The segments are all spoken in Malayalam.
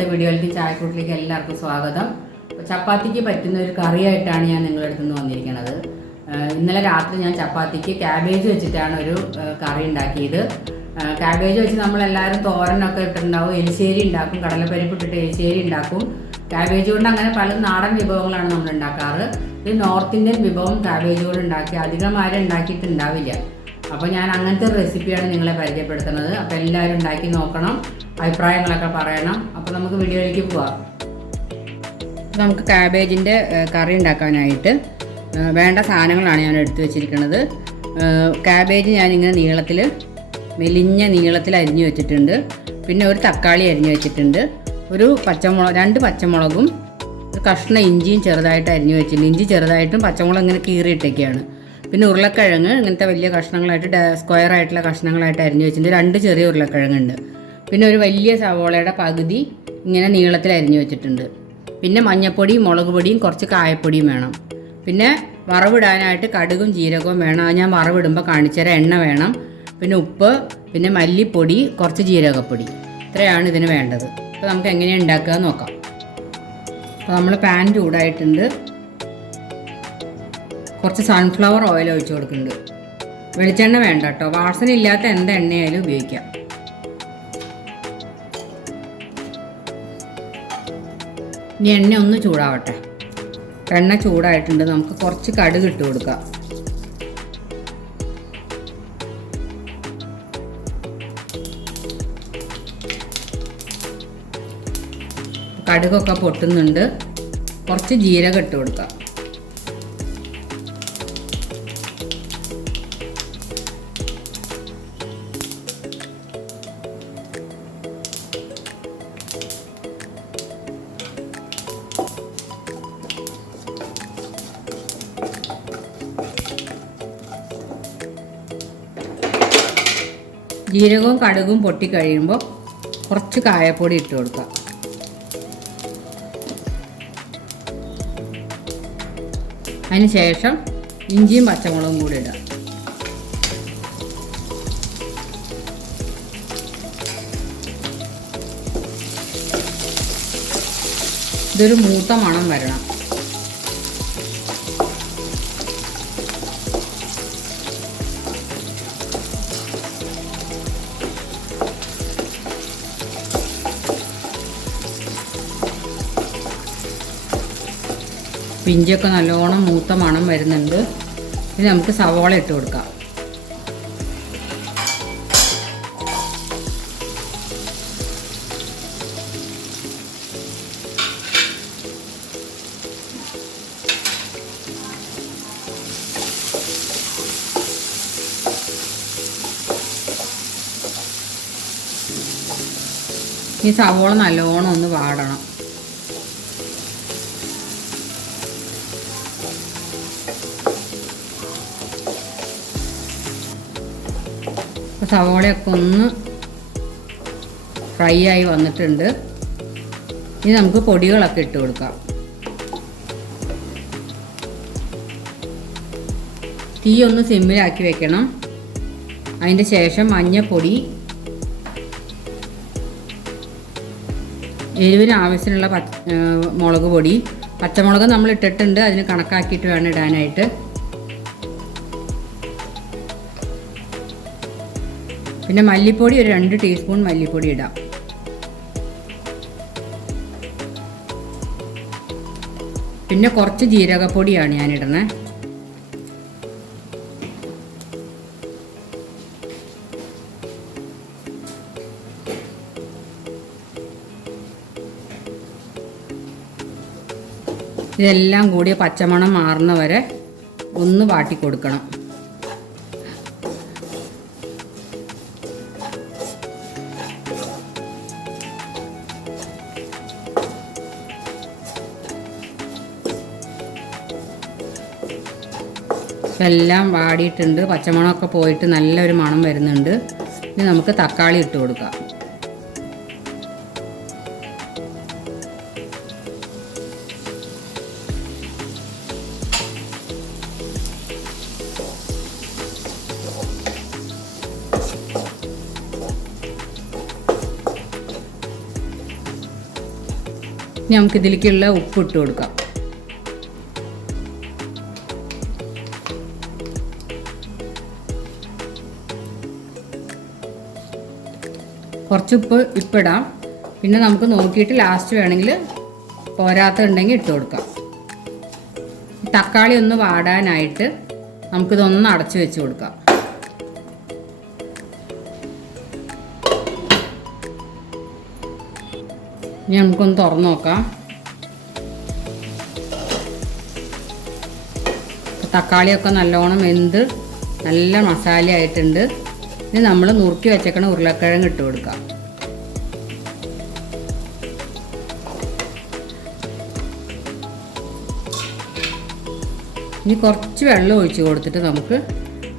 ഇന്നത്തെ വീഡിയോയിലേക്ക് ചായക്കൂട്ടിലേക്ക് എല്ലാവർക്കും സ്വാഗതം. ചപ്പാത്തിക്ക് പറ്റുന്ന ഒരു കറിയായിട്ടാണ് ഞാൻ നിങ്ങളുടെ അടുത്ത് നിന്ന് വന്നിരിക്കുന്നത്. ഇന്നലെ രാത്രി ഞാൻ ചപ്പാത്തിക്ക് ക്യാബേജ് വെച്ചിട്ടാണ് ഒരു കറി ഉണ്ടാക്കിയത്. ക്യാബേജ് വെച്ച് നമ്മളെല്ലാവരും തോരനൊക്കെ ഇട്ടിട്ടുണ്ടാവും, എലിശ്ശേരി ഉണ്ടാക്കും, കടലപ്പരിപ്പ് ഇട്ടിട്ട് എലിശ്ശേരി ഉണ്ടാക്കും. ക്യാബേജ് കൊണ്ട് അങ്ങനെ പല നാടൻ വിഭവങ്ങളാണ് നമ്മൾ ഉണ്ടാക്കാറ്. ഇത് നോർത്ത് ഇന്ത്യൻ വിഭവം ക്യാബേജ് കൊണ്ട് ഉണ്ടാക്കി അധികം ആരും ഉണ്ടാക്കിയിട്ടുണ്ടാവില്ല. അപ്പോൾ ഞാൻ അങ്ങനത്തെ ഒരു റെസിപ്പിയാണ് നിങ്ങളെ പരിചയപ്പെടുത്തുന്നത്. അപ്പോൾ എല്ലാവരും ഉണ്ടാക്കി നോക്കണം, അഭിപ്രായങ്ങളൊക്കെ പറയണം. അപ്പോൾ നമുക്ക് വീഡിയോയിലേക്ക് പോവാം. നമുക്ക് ക്യാബേജിൻ്റെ കറി ഉണ്ടാക്കാനായിട്ട് വേണ്ട സാധനങ്ങളാണ് ഞാൻ എടുത്തു വെച്ചിരിക്കുന്നത്. ക്യാബേജ് ഞാനിങ്ങനെ മെലിഞ്ഞ നീളത്തിൽ അരിഞ്ഞു വെച്ചിട്ടുണ്ട്. പിന്നെ ഒരു തക്കാളി അരിഞ്ഞു വെച്ചിട്ടുണ്ട്. ഒരു രണ്ട് പച്ചമുളകും ഒരു കഷ്ണം ഇഞ്ചിയും ചെറുതായിട്ട് അരിഞ്ഞു വെച്ചിട്ടുണ്ട്. ഇഞ്ചി ചെറുതായിട്ടും പച്ചമുളക് ഇങ്ങനെ കീറിയിട്ടൊക്കെയാണ്. പിന്നെ ഉരുളക്കിഴങ്ങ് ഇങ്ങനത്തെ വലിയ കഷ്ണങ്ങളായിട്ട് സ്ക്വയർ ആയിട്ടുള്ള കഷ്ണങ്ങളായിട്ട് അരിഞ്ഞു വെച്ചിട്ടുണ്ട്. 2 ചെറിയ ഉരുളക്കിഴങ്ങുണ്ട്. പിന്നെ ഒരു വലിയ സവോളയുടെ പകുതി ഇങ്ങനെ നീളത്തിൽ അരിഞ്ഞു വെച്ചിട്ടുണ്ട്. പിന്നെ മഞ്ഞൾപ്പൊടിയും മുളക് പൊടിയും കുറച്ച് കായപ്പൊടിയും വേണം. പിന്നെ വറവിടാനായിട്ട് കടുകും ജീരകവും വേണം. അത് ഞാൻ വറവിടുമ്പോൾ കാണിച്ചുതരാം. എണ്ണ വേണം, പിന്നെ ഉപ്പ്, പിന്നെ മല്ലിപ്പൊടി, കുറച്ച് ജീരകപ്പൊടി. ഇത്രയാണ് ഇതിന് വേണ്ടത്. അപ്പോൾ നമുക്ക് എങ്ങനെയാണ് ഉണ്ടാക്കുക എന്ന് നോക്കാം. അപ്പോൾ നമ്മൾ പാൻ ചൂടായിട്ടുണ്ട്. കുറച്ച് സൺഫ്ലവർ ഓയിൽ ഒഴിച്ച് കൊടുക്കുന്നുണ്ട്. വെളിച്ചെണ്ണ വേണ്ട കേട്ടോ, വാസന ഇല്ലാത്ത എന്ത് എണ്ണയായാലും ഉപയോഗിക്കാം. ഇനി എണ്ണ ഒന്ന് ചൂടാവട്ടെ. എണ്ണ ചൂടായിട്ടുണ്ട്. നമുക്ക് കുറച്ച് കടുക് ഇട്ട് കൊടുക്കാം. കടുകൊക്കെ പൊട്ടുന്നുണ്ട്. കുറച്ച് ജീരകം ഇട്ട് കൊടുക്കാം. ജീരകവും കടുകും പൊട്ടിക്കഴിയുമ്പോൾ കുറച്ച് കായപ്പൊടി ഇട്ട് കൊടുക്കുക. അതിന് ശേഷം ഇഞ്ചിയും പച്ചമുളകും കൂടി ഇടുക. ഇതൊരു മൂത്ത മണം വരണം. ഇഞ്ചിയൊക്കെ നല്ലോണം മൂത്ത മണം വരുന്നുണ്ട്. ഇനി നമുക്ക് സവോള ഇട്ട് കൊടുക്കാം. ഈ സവോള നല്ലോണം ഒന്ന് വാടണം. സവോളയൊക്കെ ഒന്ന് ഫ്രൈ ആയി വന്നിട്ടുണ്ട്. ഇനി നമുക്ക് പൊടികളൊക്കെ ഇട്ട് കൊടുക്കാം. തീ ഒന്ന് സിമ്മിലാക്കി വെക്കണം. അതിൻ്റെ ശേഷം മഞ്ഞൾപ്പൊടി, എരിവിന് ആവശ്യമുള്ള മുളക് പൊടി, പച്ചമുളക് നമ്മൾ ഇട്ടിട്ടുണ്ട്, അതിന് കണക്കാക്കിയിട്ട് വേണം ഇടാനായിട്ട്. പിന്നെ മല്ലിപ്പൊടി ഒരു 2 ടീസ്പൂൺ മല്ലിപ്പൊടി ഇടാം. പിന്നെ കുറച്ച് ജീരകപ്പൊടിയാണ് ഞാനിടണേ. ഇതെല്ലാം കൂടി പച്ചമണം മാറുന്ന വരെ ഒന്ന് വാട്ടി കൊടുക്കണം. എല്ലാം വാടിയിട്ടുണ്ട്. പച്ചമണമൊക്കെ പോയിട്ട് നല്ലൊരു മണം വരുന്നുണ്ട്. ഇനി നമുക്ക് തക്കാളി ഇട്ട് കൊടുക്കാം. ഇനി നമുക്ക് ഇതിലേക്കുള്ള ഉപ്പ് ഇട്ട് കൊടുക്കാം. കുറച്ച് ഉപ്പ് ഇപ്പിടാം. പിന്നെ നമുക്ക് നോക്കിയിട്ട് ലാസ്റ്റ് വേണമെങ്കിൽ പോരാത്തുണ്ടെങ്കിൽ ഇട്ട് കൊടുക്കാം. തക്കാളി ഒന്ന് വാടാനായിട്ട് നമുക്കിതൊന്ന് അടച്ചു വെച്ച് കൊടുക്കാം. ഇനി നമുക്കൊന്ന് തുറന്ന് നോക്കാം. തക്കാളിയൊക്കെ നല്ലോണം വെന്ത് നല്ല മസാല ആയിട്ടുണ്ട്. ഇനി നമ്മൾ നുറുക്കി വെച്ചേക്കണ ഉരുളക്കിഴങ്ങ് ഇട്ട് കൊടുക്കാം. ഇനി കുറച്ച് വെള്ളം ഒഴിച്ച് കൊടുത്തിട്ട് നമുക്ക്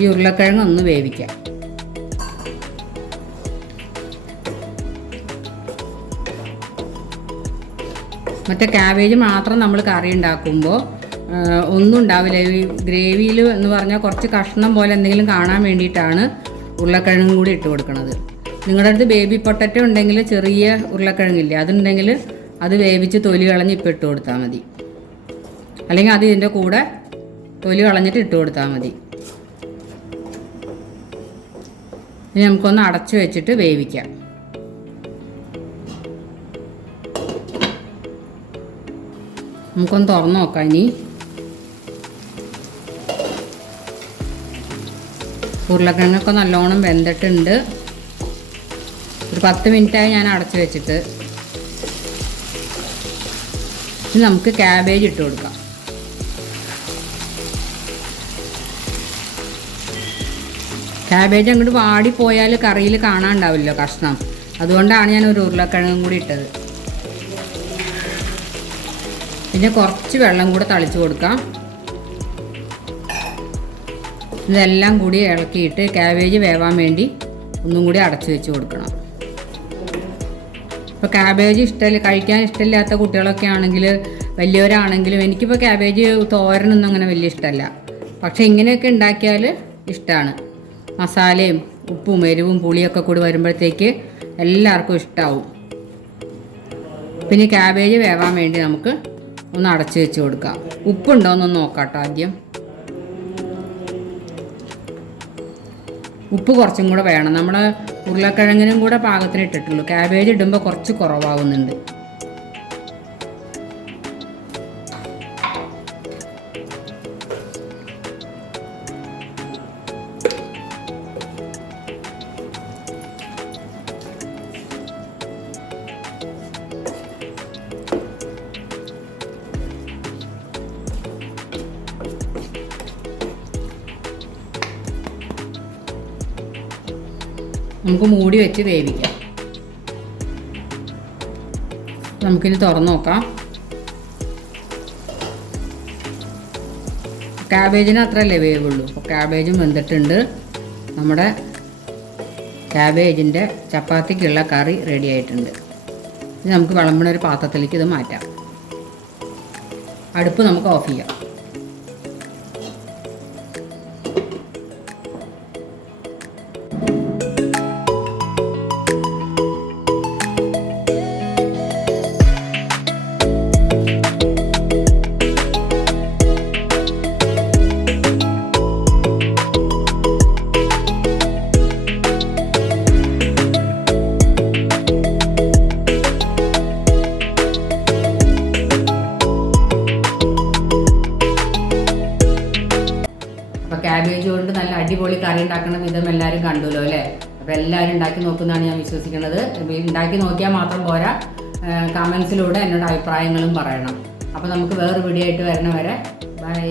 ഈ ഉരുളക്കിഴങ്ങ് ഒന്ന് വേവിക്കാം. മറ്റേ ക്യാബേജ് മാത്രം നമ്മൾ കറി ഉണ്ടാക്കുമ്പോൾ ഒന്നും ഉണ്ടാവില്ല. ഈ ഗ്രേവിയിൽ എന്ന് പറഞ്ഞാൽ കുറച്ച് കഷ്ണം പോലെ എന്തെങ്കിലും കാണാൻ വേണ്ടിയിട്ടാണ് ഉരുളക്കിഴങ്ങും കൂടി ഇട്ട് കൊടുക്കുന്നത്. നിങ്ങളുടെ അടുത്ത് ബേബി പൊട്ടറ്റോ ഉണ്ടെങ്കിൽ ചെറിയ ഉരുളക്കിഴങ്ങില്ലേ, അതുണ്ടെങ്കിൽ അത് വേവിച്ച് തൊലി കളഞ്ഞ് ഇപ്പം ഇട്ട് കൊടുത്താൽ മതി. അല്ലെങ്കിൽ അത് ഇതിൻ്റെ കൂടെ തൊലി കളഞ്ഞിട്ട് ഇട്ട് കൊടുത്താൽ മതി. ഇനി നമുക്കൊന്ന് അടച്ചു വെച്ചിട്ട് വേവിക്കാം. നമുക്കൊന്ന് തുറന്ന് നോക്കാം. ഇനി ഉരുളക്കിഴങ്ങൊക്കെ നല്ലോണം വെന്തിട്ടുണ്ട്. ഒരു 10 മിനിറ്റായി ഞാൻ അടച്ചു വെച്ചിട്ട്. ഇനി നമുക്ക് ക്യാബേജ് ഇട്ട് കൊടുക്കാം. ക്യാബേജ് അങ്ങോട്ട് വാടിപ്പോയാൽ കറിയിൽ കാണാനുണ്ടാവില്ലോ കഷ്ണം. അതുകൊണ്ടാണ് ഞാൻ ഒരു ഉരുളക്കിഴങ്ങും കൂടി ഇട്ടത്. പിന്നെ കുറച്ച് വെള്ളം കൂടെ തളിച്ച് കൊടുക്കാം. ഇതെല്ലാം കൂടി ഇളക്കിയിട്ട് ക്യാബേജ് വേവാൻ വേണ്ടി ഒന്നും കൂടി അടച്ചു വെച്ച് കൊടുക്കണം. ഇപ്പോൾ ക്യാബേജ് ഇഷ്ടമില്ല, കഴിക്കാൻ ഇഷ്ടമില്ലാത്ത കുട്ടികളൊക്കെ ആണെങ്കിൽ, വലിയവരാണെങ്കിലും, എനിക്കിപ്പോൾ ക്യാബേജ് തോരനൊന്നും അങ്ങനെ വലിയ ഇഷ്ടമല്ല. പക്ഷേ ഇങ്ങനെയൊക്കെ ഉണ്ടാക്കിയാൽ ഇഷ്ടമാണ്. മസാലയും ഉപ്പും എരിവും പുളിയൊക്കെ കൂടി വരുമ്പോഴത്തേക്ക് എല്ലാവർക്കും ഇഷ്ടമാവും. പിന്നെ ക്യാബേജ് വേവാൻ വേണ്ടി നമുക്ക് ഒന്ന് അടച്ചു വെച്ച് കൊടുക്കാം. ഉപ്പുണ്ടോ എന്നൊന്ന് നോക്കാം കേട്ടോ ആദ്യം. ഉപ്പ് കുറച്ചും കൂടെ വേണം. നമ്മൾ ഉരുളക്കിഴങ്ങിനും കൂടെ പാകത്തിന് ഇട്ടിട്ടുള്ളൂ. ക്യാബേജ് ഇടുമ്പോൾ കുറച്ച് കുറവാകുന്നുണ്ട്. നമുക്ക് മൂടി വെച്ച് വേവിക്കാം. നമുക്കിനി തുറന്ന് നോക്കാം. ക്യാബേജിന് അത്രയല്ലേ വേവുള്ളൂ. അപ്പോൾ ക്യാബേജും വെന്തിട്ടുണ്ട്. നമ്മുടെ ക്യാബേജിൻ്റെ ചപ്പാത്തിക്കുള്ള കറി റെഡി ആയിട്ടുണ്ട്. ഇനി നമുക്ക് വിളമ്പണ ഒരു പാത്രത്തിലേക്ക് ഇത് മാറ്റാം. അടുപ്പ് നമുക്ക് ഓഫ് ചെയ്യാം. അപ്പോൾ ക്യാബേജ് കൊണ്ട് നല്ല അടിപൊളി കറി ഉണ്ടാക്കുന്ന വിധം എല്ലാവരും കണ്ടുല്ലോ അല്ലേ? അപ്പോൾ എല്ലാവരും ഉണ്ടാക്കി നോക്കുന്നതാണ് ഞാൻ വിശ്വസിക്കുന്നത്. ഉണ്ടാക്കി നോക്കിയാൽ മാത്രം പോരാ, കമൻസിലൂടെ എന്നോട് അഭിപ്രായങ്ങളും പറയണം. അപ്പോൾ നമുക്ക് വേറൊരു വീഡിയോ ആയിട്ട് വരണ വരെ ബൈ.